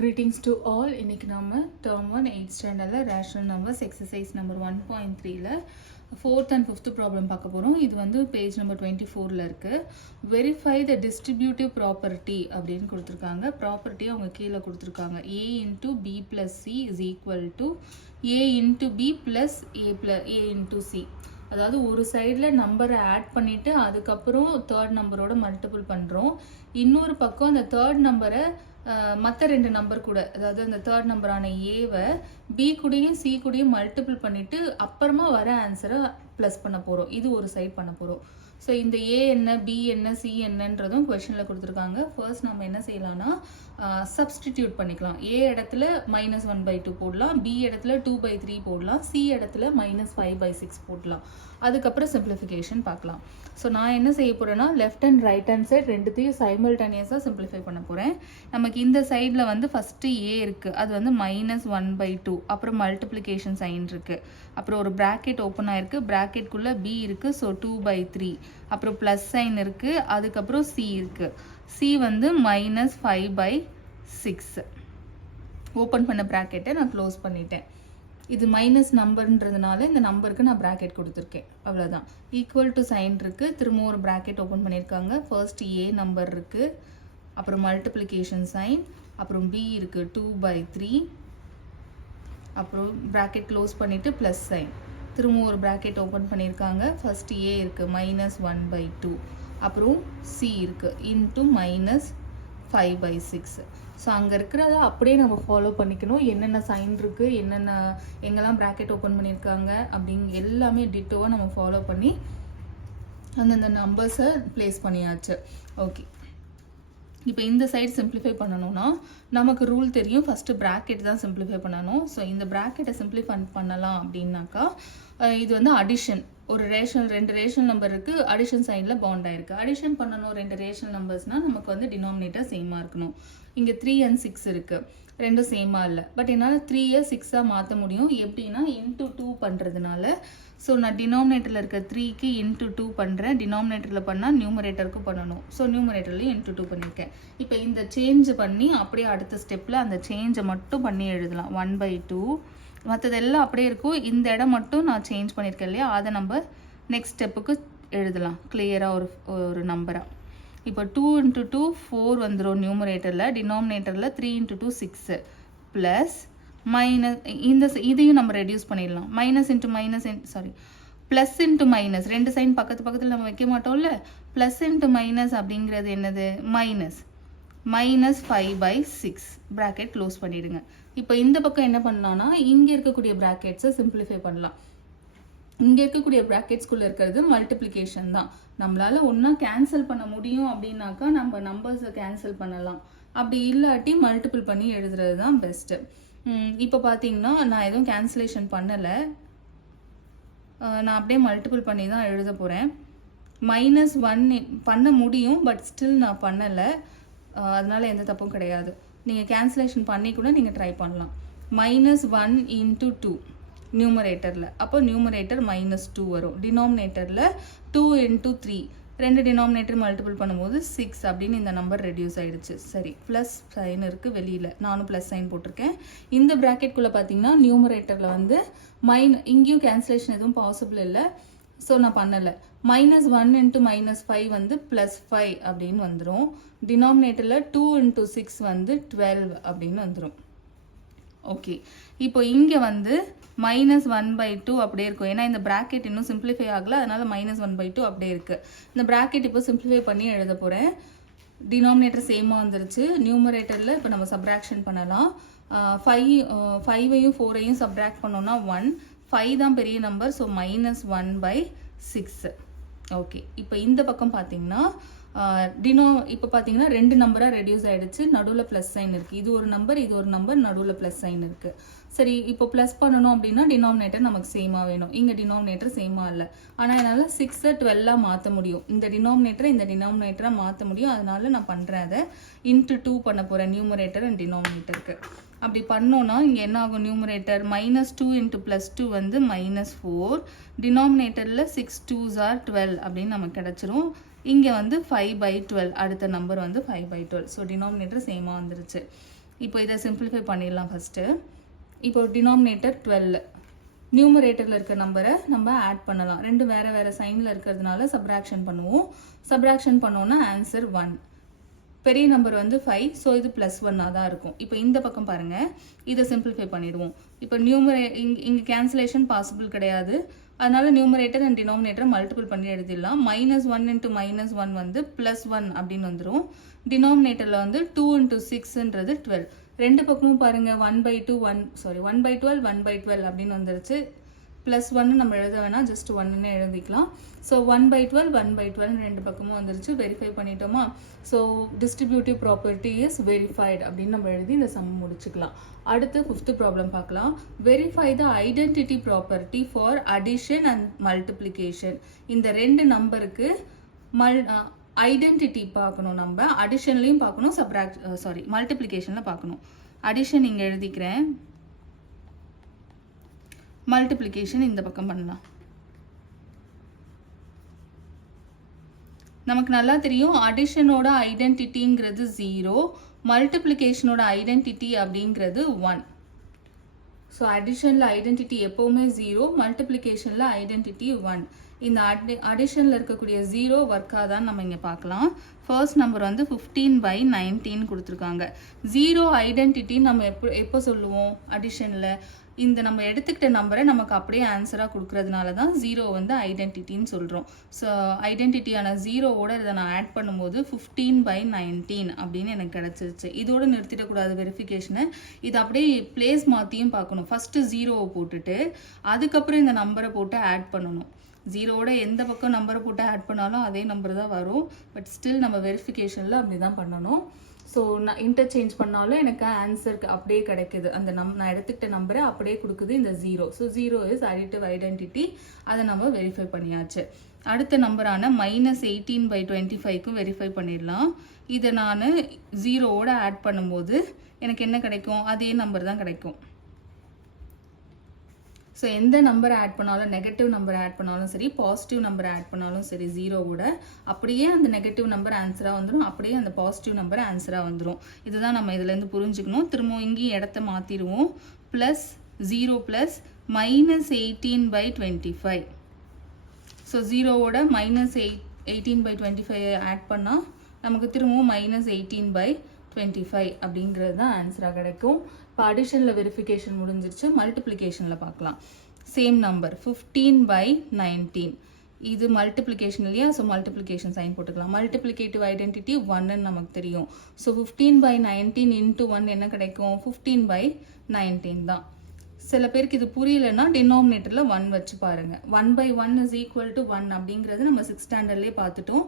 Greetings to all. இன்னைக்கு நாம term 1 8th standardல rational numbers exercise number 1.3ல 4th and 5th problem பார்க்க போறோம். இது வந்து page number 24ல இருக்கு. Verify the distributive property அப்படின்னு கொடுத்திருக்காங்க. Property அவங்க கீழ கொடுத்திருக்காங்க. A into B plus C is equal to A into B plus A into C. அதாவது ஒரு சைடில் நம்பரை ஆட் பண்ணிவிட்டு அதுக்கப்புறம் தேர்ட் நம்பரோட மல்டிபிள் பண்ணுறோம். இன்னொரு பக்கம் அந்த தேர்ட் நம்பரை மற்ற ரெண்டு நம்பர் கூட, அதாவது அந்த தேர்ட் நம்பரான ஏவை பி கூடயும் சி கூடயும் மல்டிபிள் பண்ணிவிட்டு அப்புறமா வர ஆன்சரை ப்ளஸ் பண்ண போகிறோம். இது ஒரு சைட் பண்ண போகிறோம். ஸோ இந்த ஏ என்ன, பி என்ன, சி என்னன்றதும் கொஷனில் கொடுத்துருக்காங்க. ஃபர்ஸ்ட் நம்ம என்ன செய்யலாம்னா சப்ஸ்டிடியூட் பண்ணிக்கலாம். ஏ இடத்துல -1/2 போடலாம், பி இடத்துல 2/3 போடலாம், சி இடத்துல -5/6 போடலாம். அதுக்கப்புறம் சிம்பிளிஃபிகேஷன் பார்க்கலாம். ஸோ நான் என்ன செய்ய போகிறேன்னா left and right hand side ரெண்டுத்தையும் சைமல்டேனியஸாக சிம்பிளிஃபை பண்ண போகிறேன். நமக்கு இந்த சைடில் வந்து ஃபஸ்ட்டு ஏ இருக்குது, அது வந்து -1/2, அப்புறம் மல்டிப்ளிகேஷன் சைன் இருக்குது, அப்புறம் ஒரு ப்ராக்கெட் ஓப்பன் ஆகிருக்கு, ப்ராக்கெட்குள்ளே பி இருக்குது, ஸோ 2/3, அப்புறம் ப்ளஸ் சைன் இருக்குது, அதுக்கப்புறம் சி இருக்குது, சி வந்து -5/6. ஓப்பன் பண்ண ப்ராக்கெட்டை நான் க்ளோஸ் பண்ணிட்டேன். இது மைனஸ் நம்பர்ன்றதுனால இந்த நம்பருக்கு நான் ப்ராக்கெட் கொடுத்துருக்கேன், அவ்வளோதான். ஈக்குவல் டு சைன் இருக்குது, திரும்ப ஒரு ப்ராக்கெட் ஓப்பன் பண்ணியிருக்காங்க. ஃபர்ஸ்ட் ஏ நம்பர் இருக்குது, அப்புறம் மல்டிப்ளிகேஷன் சைன், அப்புறம் பி இருக்குது 2/3, அப்புறம் ப்ராக்கெட் க்ளோஸ் பண்ணிவிட்டு ப்ளஸ் சைன், திரும்ப ஒரு ப்ராக்கெட் ஓப்பன் பண்ணியிருக்காங்க. ஃபர்ஸ்ட் ஏ இருக்குது -1/2, அப்புறம் சி இருக்குது இன்ட்டு -5/6. ஸோ அங்கே இருக்கிறத அப்படியே நம்ம ஃபாலோ பண்ணிக்கணும். என்னென்ன சைன் இருக்குது, என்னென்ன எங்கெல்லாம் ப்ராக்கெட் ஓப்பன் பண்ணியிருக்காங்க அப்படிங்க எல்லாமே டிட்டோவாக நம்ம ஃபாலோ பண்ணி அந்தந்த நம்பர்ஸை ப்ளேஸ் பண்ணியாச்சு. ஓகே, இப்போ இந்த சைடு சிம்பிளிஃபை பண்ணணும்னா நமக்கு ரூல் தெரியும், ஃபஸ்ட்டு ப்ராக்கெட் தான் சிம்பிளிஃபை பண்ணணும். ஸோ இந்த ப்ராக்கெட்டை சிம்பிளிஃபை பண்ணலாம் அப்படின்னாக்கா இது வந்து அடிஷன். ஒரு ரெண்டு ரேஷனல் நம்பர் இருக்குது, அடிஷன் சைடில் பாண்ட் ஆயிருக்கு. அடிஷன் பண்ணணும் ரெண்டு ரேஷனல் நம்பர்ஸ்னால் நமக்கு வந்து டினாமினேட்டர் சேமாக இருக்கணும். இங்கே 3 and 6 இருக்குது, ரெண்டும் சேமாக இல்லை. பட் என்னால் 3யை 6ஆக மாற்ற முடியும். எப்படின்னா இன்ட்டு 2 பண்ணுறதுனால. ஸோ நான் டினாமினேட்டரில் இருக்க 3க்கு இன்ட்டு 2 பண்ணுறேன், டினாமினேட்டரில் பண்ணால் நியூமரேட்டருக்கு பண்ணணும். ஸோ நியூமரேட்டர்லேயும் இன்ட்டு 2 பண்ணியிருக்கேன். இப்போ இந்த சேஞ்ச் பண்ணி அப்படியே அடுத்த ஸ்டெப்பில் அந்த சேஞ்சை மட்டும் பண்ணி எழுதலாம். 1/2, மற்றதெல்லாம் அப்படியே இருக்கும். இந்த இடம் மட்டும் நான் சேஞ்ச் பண்ணியிருக்கேன் இல்லையா, அதை நம்ம நெக்ஸ்ட் ஸ்டெப்புக்கு எழுதலாம் கிளியராக ஒரு நம்பராக. இப்போ 2 × 2 4 வந்துடும் நியூமரேட்டரில், டினாமினேட்டரில் 3 × 2 6 ப்ளஸ் மைனஸ் இதையும் நம்ம ரெடியூஸ் பண்ணிடலாம். ப்ளஸ் இன்ட்டு மைனஸ் ரெண்டு சைன் பக்கத்தில் நம்ம வைக்க மாட்டோம்ல. ப்ளஸ் இன்ட்டு மைனஸ் அப்படிங்கிறது என்னது, -5/6 ப்ராக்கெட் க்ளோஸ் பண்ணிடுங்க. இப்போ இந்த பக்கம் என்ன பண்ணலாம்னா இங்கே இருக்கக்கூடிய ப்ராக்கெட்ஸை சிம்பிளிஃபை பண்ணலாம். இங்கே இருக்கக்கூடிய ப்ராக்கெட்ஸ்குள்ளே இருக்கிறது மல்டிப்ளிகேஷன் தான். நம்மளால் ஒன்றா கேன்சல் பண்ண முடியும் அப்படின்னாக்கா நம்ம நம்பர்ஸை கேன்சல் பண்ணலாம், அப்படி இல்லாட்டி மல்டிபிள் பண்ணி எழுதுறது தான் பெஸ்ட்டு. இப்போ பார்த்தீங்கன்னா நான் எதுவும் கேன்சலேஷன் பண்ணலை, நான் அப்படியே மல்டிபிள் பண்ணி தான் எழுத போகிறேன். -1 பண்ண முடியும், பட் ஸ்டில் நான் பண்ணலை, அதனால எந்த தப்பும் கிடையாது. நீங்கள் கேன்சலேஷன் பண்ணி கூட நீங்கள் ட்ரை பண்ணலாம். -1 × 2 நியூமரேட்டரில், அப்போ நியூமரேட்டர் -2 வரும். டினாமினேட்டரில் 2 × 3, ரெண்டு டினாமினேட்டர் மல்டிபிள் பண்ணும்போது 6 அப்படின்னு இந்த நம்பர் ரெடியூஸ் ஆகிடுச்சு. சரி, ப்ளஸ் சைன் இருக்குது வெளியில், நானும் ப்ளஸ் சைன் போட்டிருக்கேன். இந்த ப்ராக்கெட்குள்ளே பார்த்தீங்கன்னா நியூமரேட்டரில் வந்து இங்கேயும் கேன்சலேஷன் எதுவும் பாசிபிள் இல்லை, ஸோ நான் பண்ணலை. -1 × -5 வந்து +5 அப்படின்னு வந்துடும். டினாமினேட்டரில் 2 × 6 வந்து 12 அப்படின்னு வந்துடும். ஓகே, இப்போ இங்கே வந்து -1/2 அப்படியே இருக்கும், ஏன்னா இந்த ப்ராக்கெட் இன்னும் சிம்பிளிஃபை ஆகலை, அதனால -1/2 அப்படியே இருக்குது. இந்த ப்ராக்கெட் இப்போ சிம்பிளிஃபை பண்ணி எழுத போகிறேன். டினாமினேட்டர் சேமாக வந்துருச்சு. நியூமரேட்டரில் இப்போ நம்ம சப்ராக்ஷன் பண்ணலாம். 5ஐயும் 4ஐயும் சப்ராக்ட் பண்ணோன்னா 1, 5 தான் பெரிய நம்பர், ஸோ -1/6. ஓகே, இப்போ இந்த பக்கம் பார்த்தீங்கன்னா இப்போ பார்த்தீங்கன்னா ரெண்டு நம்பராக ரெடியூஸ் ஆகிடுச்சு, நடுவில் ப்ளஸ் சைன் இருக்குது. இது ஒரு நம்பர், இது ஒரு நம்பர், நடுவில் ப்ளஸ் சைன் இருக்குது. சரி, இப்போ ப்ளஸ் பண்ணணும் அப்படின்னா டினாமினேட்டர் நமக்கு சேமாக வேணும். இங்கே டினாமினேட்டர் சேமாக இல்லை, ஆனால் என்னால் 6ஐ 12ஆக மாற்ற முடியும். இந்த டினாமினேட்டராக மாற்ற முடியும், அதனால நான் பண்ணுறேன். அதை இன்ட்டு 2 பண்ண போகிறேன் நியூமரேட்டர் அண்ட் டினாமினேட்டருக்கு. அப்படி பண்ணோன்னா இங்கே என்ன ஆகும், நியூமரேட்டர் -2 × +2 வந்து -4, டினாமினேட்டரில் 6 2s are 12 அப்படின்னு நமக்கு கிடச்சிரும். இங்கே வந்து 5/12, அடுத்த நம்பர் வந்து 5/12. ஸோ டினாமினேட்டர் சேமாக வந்துருச்சு. இப்போ இதை சிம்பிளிஃபை பண்ணிடலாம் ஃபஸ்ட்டு. இப்போ டினாமினேட்டர் 12, நியூமரேட்டரில் இருக்க நம்பரை நம்ம ஆட் பண்ணலாம். ரெண்டு வேறு வேறு சைனில் இருக்கிறதுனால சப்ராக்ஷன் பண்ணுவோம். சப்ராக்ஷன் பண்ணோன்னா ஆன்சர் 1. பெரிய நம்பர் வந்து 5, ஸோ இது +1 தான் இருக்கும். இப்போ இந்த பக்கம் பாருங்கள், இதை சிம்பிளிஃபை பண்ணிடுவோம். இப்போ இங்கே கேன்சலேஷன் பாசிபிள் கிடையாது, அதனால நியூமரேட்டர் அண்ட் டினாமினேட்டரை மல்டிபிள் பண்ணி எழுதிடலாம். -1 × -1 வந்து +1 அப்படின்னு வந்துடும். டினாமினேட்டரில் வந்து 2 × 6ன்றது 12. ரெண்டு பக்கமும் பாருங்கள் 1/2 1/12 1/12 அப்படின்னு வந்துருச்சு. +1 நம்ம எழுத வேணாம், ஜஸ்ட் 1ன்னு எழுதிக்கலாம். ஸோ 1/12 1/12 ரெண்டு பக்கமும் வந்துருச்சு. வெரிஃபை பண்ணிட்டோமா? So distributive property is verified அப்படின்னு நம்ம எழுதி இந்த சம் முடிச்சுக்கலாம். அடுத்து 5th ப்ராப்ளம் பார்க்கலாம். Verify the identity property for addition and multiplication. இந்த ரெண்டு நம்பருக்கு ஐடென்டிட்டி பார்க்கணும். நம்ம அடிஷன்லையும் பார்க்கணும், மல்டிப்ளிகேஷனில் பார்க்கணும். அடிஷன் இங்கே எழுதிக்கிறேன், மல்டிப்ளிகேஷன் இந்த பக்கம் பண்ணலாம். நமக்கு நல்லா தெரியும் அடிஷனோட ஐடென்டிட்டிங்கிறது 0, மல்டிப்ளிகேஷனோட ஐடென்டிட்டி அப்படிங்கிறது 1. ஸோ அடிஷனில் ஐடென்டிட்டி எப்போவுமே 0, மல்டிப்ளிகேஷனில் ஐடென்டிட்டி 1. இந்த அடிஷனில் இருக்கக்கூடிய 0 ஒர்க் ஆதான்னு நம்ம இங்கே பார்க்கலாம். ஃபர்ஸ்ட் நம்பர் வந்து 15/19 கொடுத்துருக்காங்க. 0 ஐடென்டிட்டி நம்ம எப்போ சொல்லுவோம் அடிஷனில்? இந்த நம்ம எடுத்துக்கிட்ட நம்பரை நமக்கு அப்படியே ஆன்சராக கொடுக்கறதுனால தான் 0 வந்து ஐடென்டிட்டின்னு சொல்கிறோம். ஸோ ஐடென்டிட்டியான 0வோட இதை நான் ஆட் பண்ணும்போது 15/19 அப்படின்னு எனக்கு கிடச்சிருச்சு. இதோடு நிறுத்திடக்கூடாது வெரிஃபிகேஷனை, இது அப்படியே பிளேஸ் மாற்றியும் பார்க்கணும். ஃபஸ்ட்டு 0வை போட்டுட்டு அதுக்கப்புறம் இந்த நம்பரை போட்டு ஆட் பண்ணணும். 0வோட எந்த பக்கம் நம்பரை போட்டு ஆட் பண்ணாலும் அதே நம்பர் தான் வரும். பட் ஸ்டில் நம்ம வெரிஃபிகேஷனில் அப்படி தான் பண்ணணும். ஸோ நான் இன்டர்சேஞ்ச் பண்ணாலும் எனக்கு ஆன்சருக்கு அப்படியே கிடைக்குது. அந்த நான் எடுத்துக்கிட்ட நம்பரை அப்படியே கொடுக்குது இந்த 0. So 0 is additive identity. அதை நம்ம வெரிஃபை பண்ணியாச்சு. அடுத்த நம்பரான -18/25க்கும் வெரிஃபை பண்ணிடலாம். இதை நான் 0வோட ஆட் பண்ணும்போது எனக்கு என்ன கிடைக்கும்? அதே நம்பர் தான் கிடைக்கும். ஸோ எந்த நம்பரை ஆட் பண்ணாலும், நெகட்டிவ் நம்பரை ஆட் பண்ணாலும் சரி, பாசிட்டிவ் நம்பரை ஆட் பண்ணாலும் சரி, 0வோட அப்படியே அந்த நெகட்டிவ் நம்பர் ஆன்சராக வந்துடும், அப்படியே அந்த பாசிட்டிவ் நம்பர் ஆன்சராக வந்துடும். இதுதான் நம்ம இதுலேருந்து புரிஞ்சுக்கணும். திரும்பவும் இங்கேயும் இடத்த மாற்றிடுவோம். +0 -18/25. ஸோ 0வோட -18/25 ஆட் பண்ணால் நமக்கு திரும்பவும் -18/25 அப்படிங்கிறது தான் ஆன்சராக கிடைக்கும். இப்போ அடிஷனில் வெரிஃபிகேஷன் முடிஞ்சிருச்சு. மல்டிப்ளிகேஷனில் பார்க்கலாம். Same number 15/19. இது மல்டிப்ளிகேஷன் இல்லையா? ஸோ மல்டிப்ளிகேஷன் சைன் போட்டுக்கலாம். மல்டிப்ளிகேட்டிவ் ஐடென்டிட்டி 1ன்னு நமக்கு தெரியும். ஸோ 15/19 × 1 என்ன கிடைக்கும்? 15/19 தான். சில பேருக்கு இது புரியலன்னா டினாமினேட்டரில் 1 வச்சு பாருங்கள். 1/1 = 1 அப்படிங்கிறது நம்ம 6th ஸ்டாண்டர்ட்லேயே பார்த்துட்டோம்.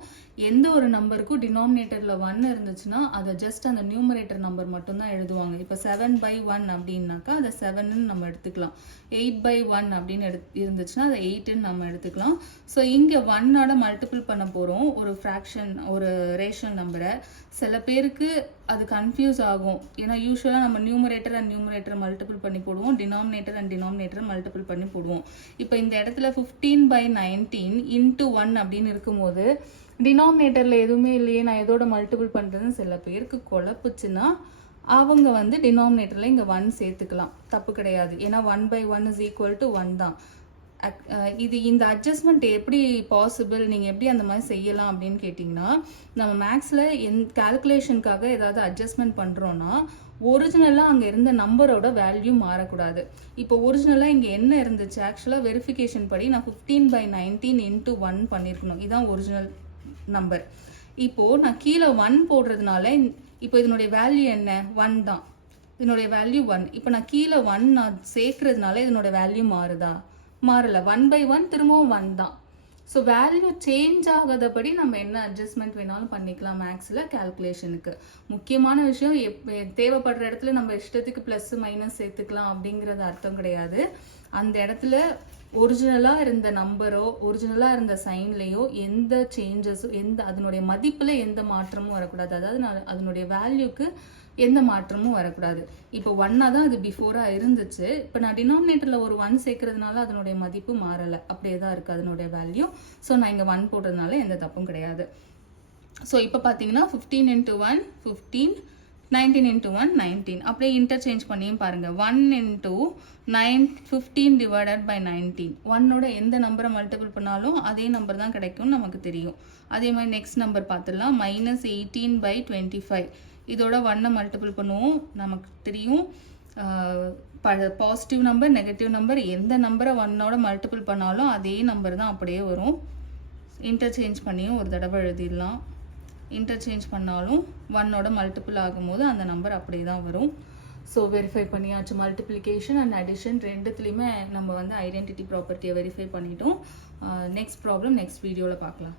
எந்த ஒரு நம்பருக்கும் டினாமினேட்டரில் 1 இருந்துச்சுன்னா அதை ஜஸ்ட் அந்த நியூமரேட்டர் நம்பர் மட்டும்தான் எழுதுவாங்க. இப்போ 7/1 அப்படின்னாக்கா அதை 7ன்னு நம்ம எடுத்துக்கலாம். 8/1 அப்படின்னு இருந்துச்சுன்னா அதை 8ன்னு நம்ம எடுத்துக்கலாம். ஸோ இங்கே 1ஆல மல்டிபிள் பண்ண போகிறோம் ஒரு ஃப்ராக்ஷன், ஒரு ரேஷனல் நம்பரை. சில பேருக்கு அது கன்ஃபியூஸ் ஆகும். ஏன்னா யூஸ்வலாக நம்ம நியூமரேட்டர் அண்ட் நியூமரேட்டரை மல்டிபிள் பண்ணி போடுவோம், டினாமினேட்டர் அண்ட் டினாமினேட்டரை மல்டிபிள் பண்ணி போடுவோம். இப்போ இந்த இடத்துல 15/19 × 1 அப்படின்னு இருக்கும்போது டினாமினேட்டரில் எதுவுமே இல்லையே, நான் எதோட மல்டிபிள் பண்ணுறதுன்னு சில பேருக்கு குழப்புச்சுன்னா அவங்க வந்து டினாமினேட்டரில் இங்கே 1 சேர்த்துக்கலாம், தப்பு கிடையாது. ஏன்னா 1/1 = 1 தான். இது இந்த அட்ஜஸ்ட்மெண்ட் எப்படி பாசிபிள், நீங்கள் எப்படி அந்த மாதிரி செய்யலாம் அப்படின்னு கேட்டிங்கன்னா, நம்ம மேக்ஸில் கால்குலேஷனுக்காக ஏதாவது அட்ஜஸ்ட்மெண்ட் பண்ணுறோன்னா ஒரிஜினலாக அங்கே இருந்த நம்பரோட வேல்யூ மாறக்கூடாது. இப்போ ஒரிஜினலாக இங்கே என்ன இருந்துச்சு? ஆக்சுவலாக வெரிஃபிகேஷன் படி நான் 15/19 × 1 பண்ணியிருக்கணும். இதுதான் ஒரிஜினல் நம்பர். இப்போது நான் கீழே 1 போடுறதுனால இப்போ இதனுடைய வேல்யூ என்ன? 1 தான். இதனுடைய வேல்யூ 1. இப்போ நான் கீழே 1 நான் சேர்க்கறதுனால இதனோட வேல்யூ மாறுதா? மாறல. 1/1 திரும்பவும் 1 தான். ஸோ வேல்யூ சேஞ்ச் ஆகாதபடி நம்ம என்ன அட்ஜஸ்ட்மெண்ட் வேணாலும் பண்ணிக்கலாம் மேக்ஸில் கால்குலேஷனுக்கு. முக்கியமான விஷயம், தேவைப்படுற இடத்துல நம்ம இஷ்டத்துக்கு ப்ளஸ் மைனஸ் சேர்த்துக்கலாம் அப்படிங்கிறது அர்த்தம் கிடையாது. அந்த இடத்துல ஒரிஜினலாக இருந்த நம்பரோ ஒரிஜினலாக இருந்த சைன்லேயோ எந்த சேஞ்சஸும் அதனுடைய மதிப்பில் எந்த மாற்றமும் வரக்கூடாது. அதாவது அதனுடைய வேல்யூக்கு எந்த மாற்றமும் வரக்கூடாது. இப்போ 1ஆக தான் அது பிஃபோராக இருந்துச்சு. இப்போ நான் டினாமினேட்டரில் ஒரு 1 சேர்க்கறதுனால அதனுடைய மதிப்பு மாறலை, அப்படியே தான் இருக்குது அதனுடைய வேல்யூ. ஸோ நான் இங்கே 1 போடுறதுனால எந்த தப்பும் கிடையாது. ஸோ இப்போ பார்த்தீங்கன்னா 15 × 1 15, 19 into 1 19. அப்படியே இன்டர்சேஞ்ச் பண்ணியும் பாருங்க. 1 into 9 15 divided by 19. 1ஓட எந்த நம்பரை மல்டிபிள் பண்ணாலும் அதே நம்பர் தான் கிடைக்கும் நமக்கு தெரியும். அதே மாதிரி நெக்ஸ்ட் நம்பர் பார்த்துடலாம். -18 by 25. இதோட 1 மல்டிபிள் பண்ணுவோம், நமக்கு தெரியும் பாசிட்டிவ் நம்பர் நெகட்டிவ் நம்பர் எந்த நம்பரை 1ஓட மல்டிபிள் பண்ணாலும் அதே நம்பர் தான் அப்படியே வரும். இன்டர்சேஞ்ச் பண்ணியும் ஒரு தடவை எழுதிடலாம். இன்டர்சேஞ்ச் பண்ணாலும் 1ஓட மல்டிபிள் ஆகும்போது அந்த நம்பர் அப்படியே தான் வரும். ஸோ வெரிஃபை பண்ணியாச்சு. மல்டிப்ளிகேஷன் அண்ட் அடிஷன் ரெண்டுத்துலேயுமே நம்ம வந்து ஐடென்டிட்டி ப்ராப்பர்ட்டியை வெரிஃபை பண்ணிட்டோம். நெக்ஸ்ட் ப்ராப்ளம் நெக்ஸ்ட் வீடியோவில் பார்க்கலாம்.